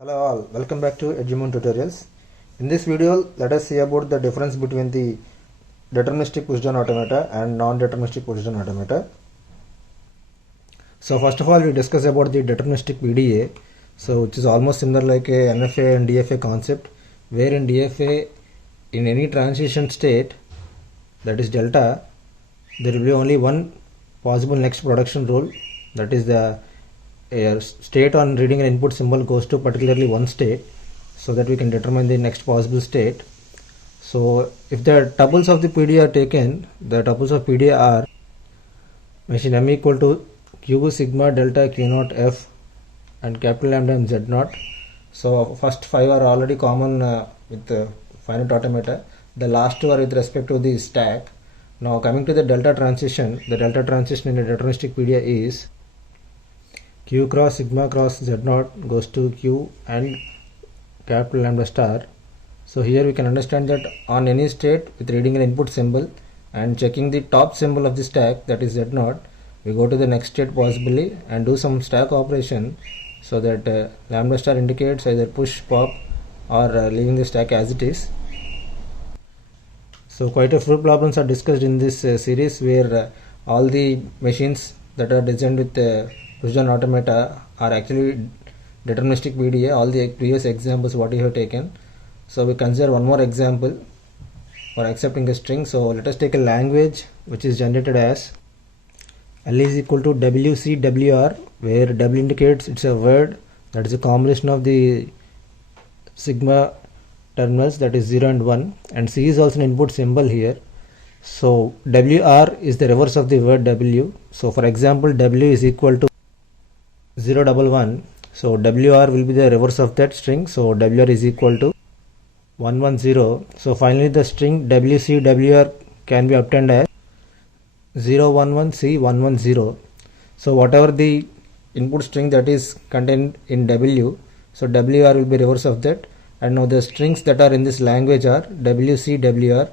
Hello all, welcome back to Edgemoon Tutorials. In this video, let us see about the difference between the deterministic pushdown automata and non-deterministic pushdown automata. So first of all, we discuss about the deterministic PDA, so which is almost similar like a NFA and DFA concept, where in DFA, in any transition state, that is delta, there will be only one possible next production rule, that is the state on reading an input symbol goes to particularly one state, so that we can determine the next possible state. So if the tuples of the PDA are taken, the tuples of PDA are machine m equal to q sigma delta q naught f and capital lambda and z naught. So first five are already common with the finite automata. The last two are with respect to the stack. Now coming to the delta transition, the delta transition in a deterministic PDA is q cross sigma cross z naught goes to q and capital lambda star. So here we can understand that on any state with reading an input symbol and checking the top symbol of the stack, that is z naught, we go to the next state possibly and do some stack operation, so that lambda star indicates either push, pop, or leaving the stack as it is. So quite a few problems are discussed in this series, where all the machines that are designed with pushdown automata are actually deterministic PDA, all the previous examples what you have taken. So we consider one more example for accepting a string. So let us take a language which is generated as L is equal to WCWR, where W indicates it's a word, that is a combination of the sigma terminals, that is 0 and 1, and C is also an input symbol here. So WR is the reverse of the word W. So for example, W is equal to 011, so WR will be the reverse of that string, so WR is equal to 110. So finally the string WCWR can be obtained as 011C110. So whatever the input string that is contained in W, so WR will be reverse of that. And now the strings that are in this language are WCWR,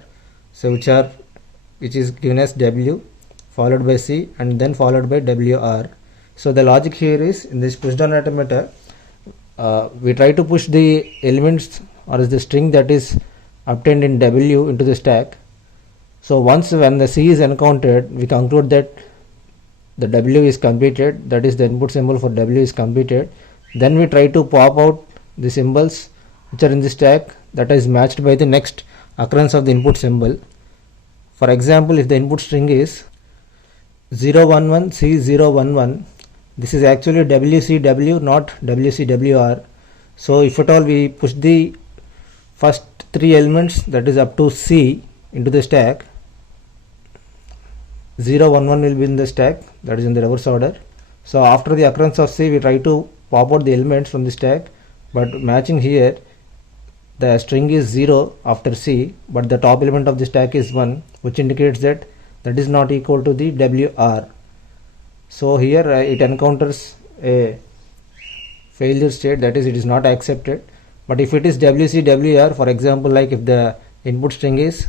so which is given as W followed by C and then followed by WR. So the logic here is, in this pushdown automata, we try to push the elements or the string that is obtained in W into the stack. So once when the C is encountered, we conclude that the W is completed, that is the input symbol for W is completed. Then we try to pop out the symbols which are in the stack that is matched by the next occurrence of the input symbol. For example, if the input string is 011C011, this is actually WCW, not WCWR. So if at all we push the first three elements, that is up to C, into the stack, 011 will be in the stack, that is in the reverse order. So after the occurrence of C, we try to pop out the elements from the stack, but matching here, the string is 0 after C, but the top element of the stack is 1, which indicates that that is not equal to the WR. So here it encounters a failure state, that is it is not accepted. But if it is WCWR, for example, like if the input string is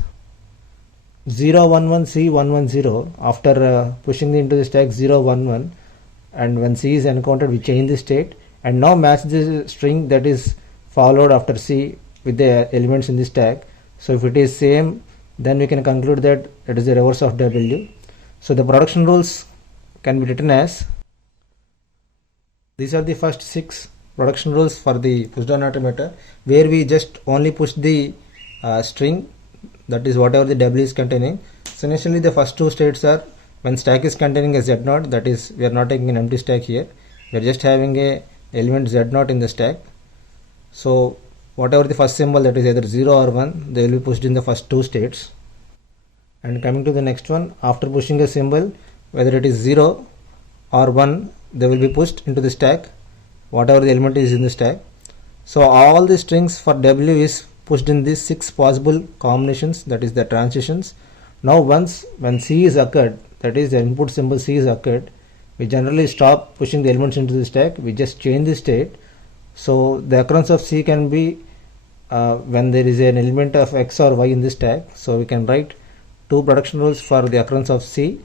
011C110, after pushing into the stack 011, and when C is encountered, we change the state and now match the string that is followed after C with the elements in the stack. So if it is same, then we can conclude that it is the reverse of W. So the production rules can be written as, these are the first 6 production rules for the pushdown automata, where we just only push the string, that is whatever the W is containing. So initially the first 2 states are when stack is containing a Z0, that is we are not taking an empty stack here, we are just having a element Z0 in the stack. So whatever the first symbol, that is either 0 or 1, they will be pushed in the first 2 states. And coming to the next one, after pushing a symbol, whether it is 0 or 1, they will be pushed into the stack, whatever the element is in the stack. So all the strings for W is pushed in these 6 possible combinations, that is the transitions. Now once when C is occurred, that is the input symbol C is occurred, we generally stop pushing the elements into the stack, we just change the state. So the occurrence of C can be when there is an element of X or Y in the stack. So we can write 2 production rules for the occurrence of C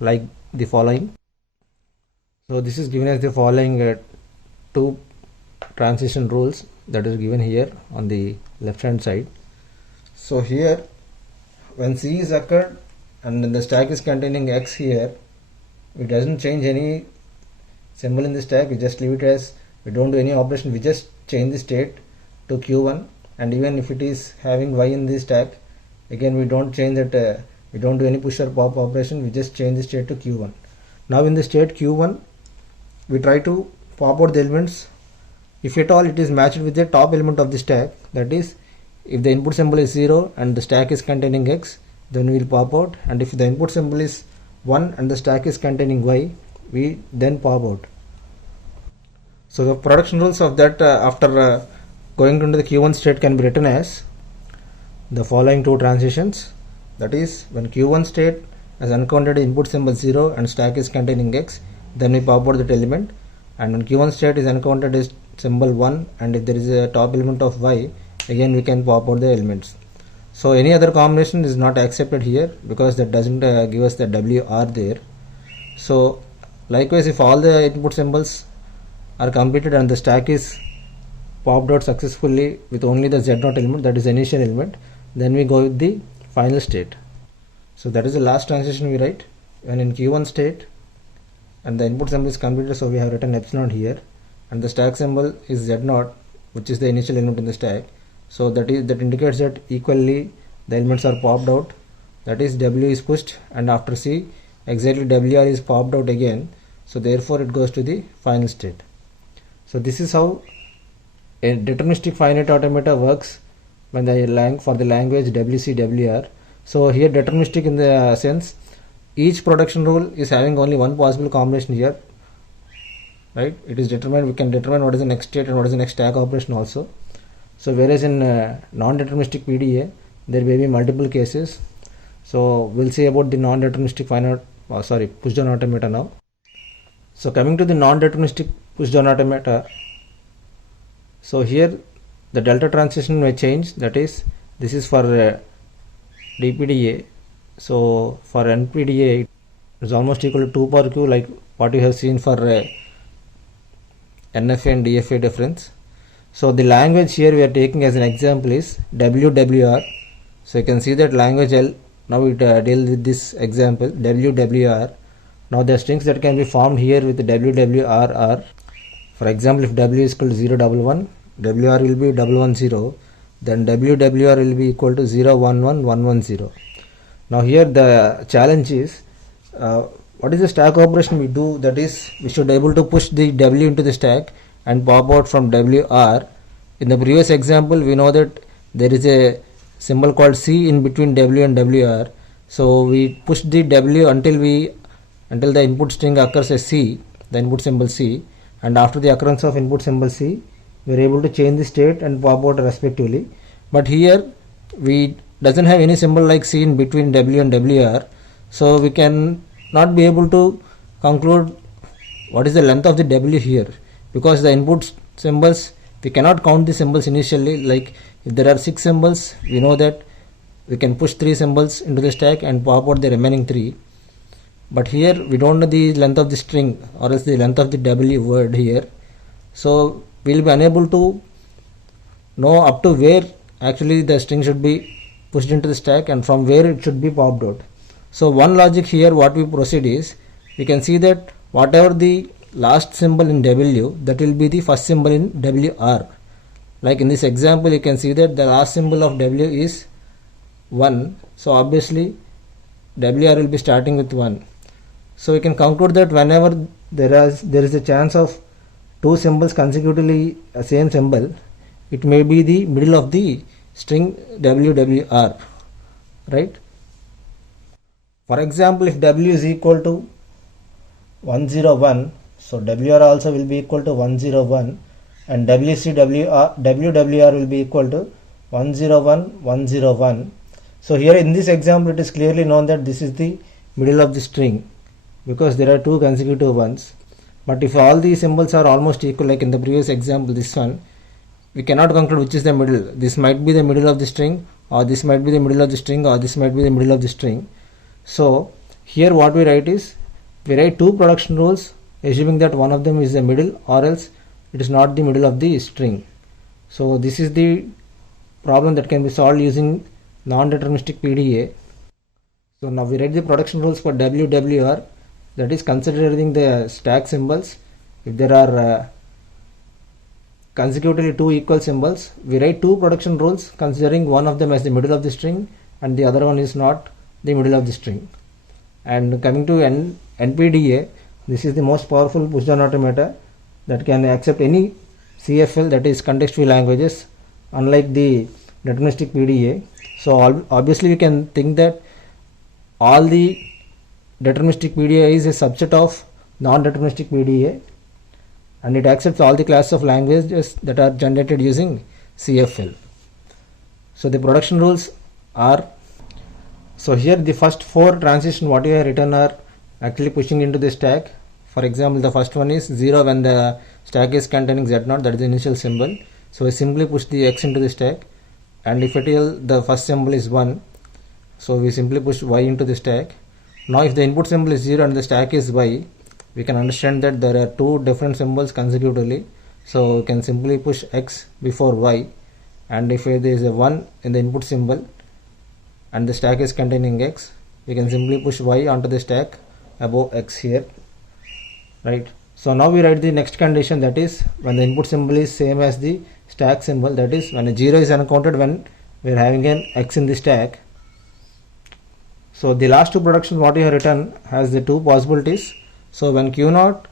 like the following. So this is given as the following 2 transition rules that is given here on the left hand side. So here when C is occurred and then the stack is containing X here, it doesn't change any symbol in the stack, we just leave it as, we don't do any operation, we just change the state to Q1, and even if it is having Y in the stack, again we don't change that, we don't do any push or pop operation, we just change the state to Q1. Now in the state Q1 we try to pop out the elements if at all it is matched with the top element of the stack, that is if the input symbol is 0 and the stack is containing X, then we will pop out, and if the input symbol is 1 and the stack is containing Y, we then pop out. So the production rules of that after going into the Q1 state can be written as the following two transitions, that is when Q1 state has encountered input symbol 0 and stack is containing X, then we pop out that element, and when Q1 state is encountered as symbol 1 and if there is a top element of Y, again we can pop out the elements. So any other combination is not accepted here because that doesn't give us the WR there. So likewise, if all the input symbols are completed and the stack is popped out successfully with only the Z0 element, that is the initial element, then we go with the final state. So that is the last transition we write when in Q1 state and the input symbol is completed, so we have written epsilon here, and the stack symbol is Z0, which is the initial element in the stack. So that indicates that equally the elements are popped out, that is W is pushed, and after C exactly WR is popped out again, so therefore it goes to the final state. So this is how a deterministic finite automata works when for the language WCWR. So here deterministic in the sense each production rule is having only one possible combination here, right? It is determined, we can determine what is the next state and what is the next stack operation also. So whereas in non-deterministic PDA there may be multiple cases. So we'll see about the non-deterministic push-down automata now. So coming to the non-deterministic push-down automata, so here the delta transition may change, that is this is for DPDA. So for NPDA it is almost equal to 2 per Q, like what you have seen for NFA and DFA difference. So the language here we are taking as an example is WWR. So you can see that language L, now it deals with this example WWR. Now the strings that can be formed here with WWR are, for example, if W is equal to 011, WR will be 110, then WWR will be equal to 011110. Now here the challenge is what is the stack operation we do, that is we should be able to push the W into the stack and pop out from WR. In the previous example we know that there is a symbol called C in between W and WR, so we push the W until the input string occurs as C, the input symbol C, and after the occurrence of input symbol C we are able to change the state and pop out respectively. But here we doesn't have any symbol like C in between W and WR, so we can not be able to conclude what is the length of the W here, because the input symbols, we cannot count the symbols initially. Like if there are 6 symbols, we know that we can push 3 symbols into the stack and pop out the remaining 3, but here we don't know the length of the string or else the length of the W word here, so we will be unable to know up to where actually the string should be pushed into the stack and from where it should be popped out. So one logic here, what we proceed is, we can see that whatever the last symbol in W, that will be the first symbol in WR. Like in this example you can see that the last symbol of W is 1, so obviously WR will be starting with 1. So we can conclude that whenever there is a chance of 2 symbols consecutively same symbol, it may be the middle of the string WWR, right? For example, if W is equal to 101, so WR also will be equal to 101, and WWR will be equal to 101 So here in this example it is clearly known that this is the middle of the string because there are 2 consecutive ones. But if all these symbols are almost equal, like in the previous example this one, we cannot conclude which is the middle. This might be the middle of the string, or this might be the middle of the string, or this might be the middle of the string. So here what we write is, we write 2 production rules assuming that one of them is the middle or else it is not the middle of the string. So this is the problem that can be solved using non-deterministic PDA. So now we write the production rules for WWR, that is considering the stack symbols. If there are consecutively two equal symbols, we write two production rules considering one of them as the middle of the string and the other one is not the middle of the string. And coming to NPDA, this is the most powerful push down automata that can accept any CFL, that is contextual languages, unlike the deterministic PDA. So obviously we can think that all the deterministic PDA is a subset of non-deterministic PDA, and it accepts all the classes of languages that are generated using CFL. So the production rules are, so here the first four transitions what you have written are actually pushing into the stack. For example, the first one is 0 when the stack is containing Z0, that is the initial symbol. So we simply push the X into the stack, and if at all the first symbol is 1, so we simply push Y into the stack. Now if the input symbol is 0 and the stack is Y, we can understand that there are two different symbols consecutively, so we can simply push X before Y, and if there is a 1 in the input symbol and the stack is containing X, we can simply push Y onto the stack above X here, right? So now we write the next condition, that is when the input symbol is same as the stack symbol, that is when a 0 is encountered when we are having an X in the stack. So the last two productions what you have written has the two possibilities. So when Q0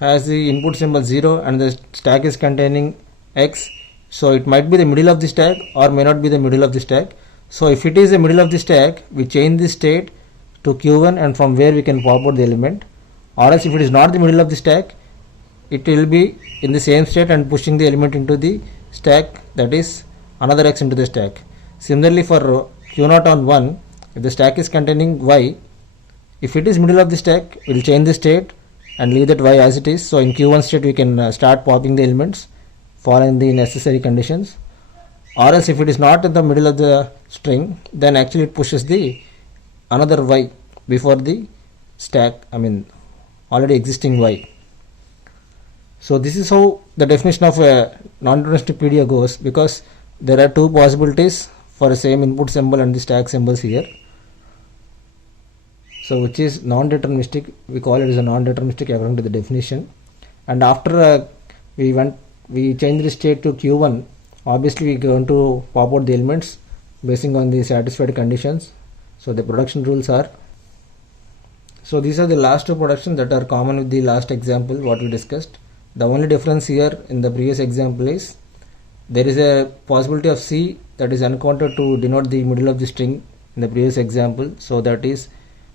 has the input symbol 0 and the stack is containing X, so it might be the middle of the stack or may not be the middle of the stack. So if it is the middle of the stack, we change the state to Q1 and from where we can pop out the element, or else if it is not the middle of the stack, it will be in the same state and pushing the element into the stack, that is another X into the stack. Similarly for Q0 on 1, if the stack is containing Y, if it is middle of the stack, we will change the state and leave that Y as it is. So in Q1 state we can start popping the elements following the necessary conditions, or else if it is not in the middle of the string, then actually it pushes the another Y before the stack, already existing Y. So this is how the definition of a non-deterministic PDA goes, because there are two possibilities for the same input symbol and the stack symbols here. So which is non-deterministic, we call it as a non-deterministic according to the definition. And after we change the state to Q1, obviously we are going to pop out the elements basing on the satisfied conditions. So the production rules are, so these are the last two productions that are common with the last example what we discussed. The only difference here in the previous example is there is a possibility of C that is encountered to denote the middle of the string in the previous example, so that is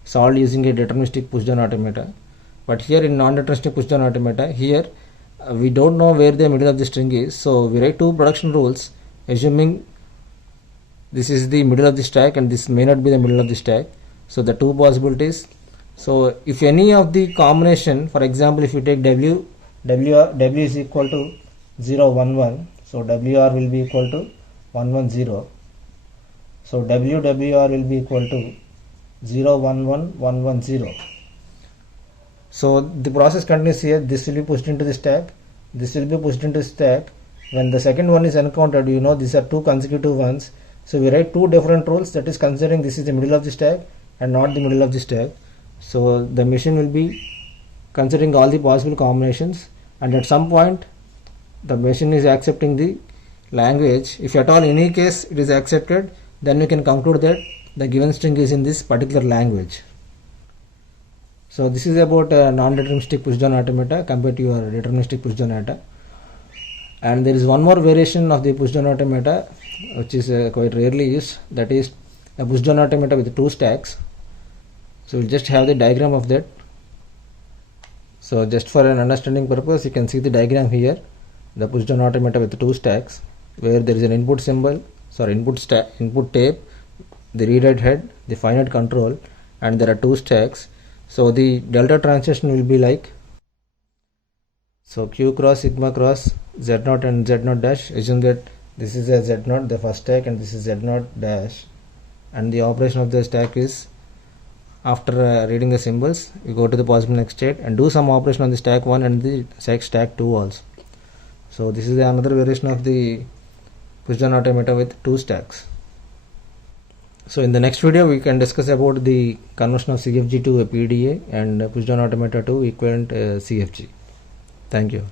solved using a deterministic pushdown automata. But here in non-deterministic pushdown automata, here we don't know where the middle of the string is, so we write two production rules assuming this is the middle of the stack and this may not be the middle of the stack. So the two possibilities, so if any of the combination, for example if you take W is equal to 0 1 1, so WR will be equal to 1 1 0, so WR will be equal to 0 1 1 1 1 0. So the process continues here. This will be pushed into the stack, this will be pushed into the stack. When the second one is encountered, you know these are two consecutive ones, so we write two different rules, that is considering this is the middle of the stack and not the middle of the stack. So the machine will be considering all the possible combinations, and at some point the machine is accepting the language. If at all any case it is accepted, then we can conclude that the given string is in this particular language. So this is about non-deterministic pushdown automata compared to your deterministic pushdown automata. And there is one more variation of the pushdown automata which is quite rarely used, that is a pushdown automata with two stacks. So we'll just have the diagram of that. So just for an understanding purpose, you can see the diagram here, the pushdown automata with two stacks, where there is an input symbol, input tape, the read-write head, the finite control, and there are two stacks. So the delta transition will be like, so Q cross sigma cross Z0 and Z0 dash, assume that this is a Z0 the first stack and this is Z0 dash, and the operation of the stack is after reading the symbols you go to the possible next state and do some operation on the stack 1 and the stack 2 also. So this is another variation of the pushdown automata with 2 stacks. So in the next video we can discuss about the conversion of CFG to a PDA and pushdown automata to equivalent CFG. Thank you.